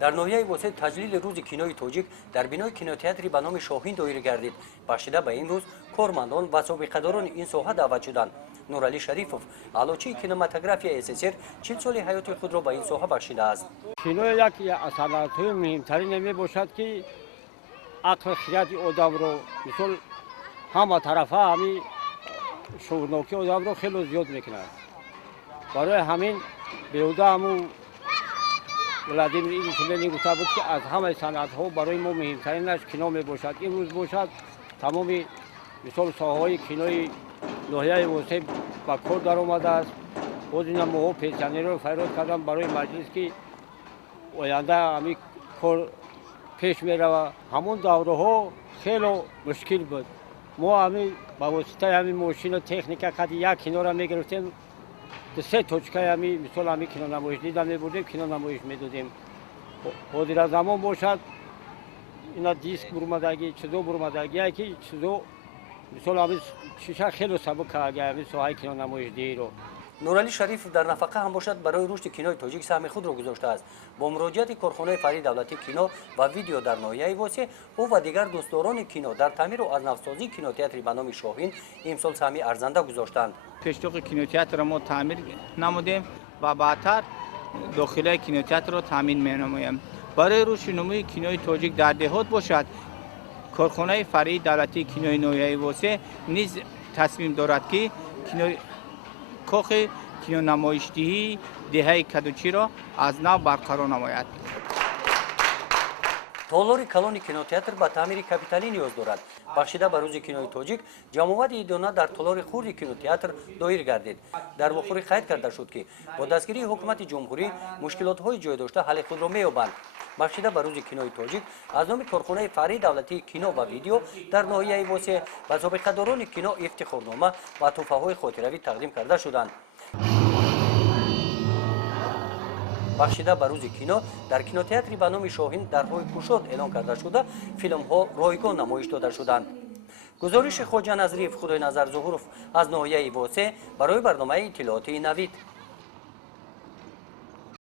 дар ноҳияи восед таҷлили рӯзи кинои тоҷик дар бинои кинотеатри ба номи Шоҳин доир гардид. Бахшида ба ин рӯз кормандон ва собиқадорони ин соҳа даъват шуданд. Нуралӣ Шарифов, аълочии кинематографияи СССР, 40 соли ҳаёти худро ба ин соҳа бахшидааст. кино яке аз санъатҳои муҳимтарин мебошад, ки ақл хирати одамро мисол ҳама тарафа ҳамин шӯрнокии одамро хеле зиёд мекунад. барои ҳамин беҳуда ҳамун Владимир Ильич Ленин гуфта буд, ки аз ҳамаи санъатҳо барои мо муҳимтаринаш кино мебошад. имрӯз бошад тамоми мисол соҳаҳои кинои ноҳияи восеб ба кор даромадааст. боз ина моҳо пенсионерро файрод кардам барои маҷлис, ки оянда ҳамин кор пеш мерава. ҳамон давраҳо хело мушкил буд. мо ҳамин ба воситаи ҳамин мошину техника қади як киноро мегирифтем, се точкаи ҳамин мисол ҳамин кинонамоишдида мебурдем, кинонамоиш медодем. ҳозиразамон бошад ина диск бурмадагӣ чизо бурмадагия, ки чизо мисол ҳамин шиша хело сабук карда ҳамин соҳаи кинонамоишдииро. Нуралӣ Шарифов дар нафақа ҳам бошад барои рушди кинои тоҷик саҳми худро гузоштааст. бо муроҷиати корхонаи Фарид Давлатӣ кино ва видео дар ноҳияи восе, ӯ ва дигар дӯстдорони кино дар таъмиру азнавсозии кинотеатри ба номи Шоҳин имсол саҳми арзанда гузоштанд. пештоқи кинотеатрро мо таъмир намудем ва баъдтар дохилаи кинотеатрро таъмин менамоем. барои рушди нумӯи кинои тоҷик дар деҳот бошад, корхонаи Фарид Давлатии кинои ноҳияи восе низ тасмим дорад, ки кохи кинонамоишдиҳии деҳаи Кадучиро аз нав барқарор намояд. толори калони кинотеатр ба таъмири капиталӣ ниёз дорад. бахшида ба рӯзи кинои тоҷик, ҷамъовади идона дар толори хурди кинотеатр доир гардид. дар вохӯрӣ қайд карда шуд, ки бо дастгирии ҳукумати ҷумҳурӣ мушкилотҳои ҷойдошта ҳалли худро меёбанд. бахшида ба рӯзи кинои тоҷик аз номи корхонаи Фарид Давлатии кино ва видео дар ноҳияи восе ба собиқадорони кино ифтихорнома ва тӯҳфаҳои хотиравӣ тақдим карда шуданд. бахшида ба рӯзи кино дар кинотеатри ба номи Шоҳин дарҳои кушод эълон карда шуда, филмҳо ройгон намоиш дода шуданд. гузориши Хоҷа Назриев, Худойназар Зуҳуров аз ноҳияи восе барои барномаи иттилооти Навид.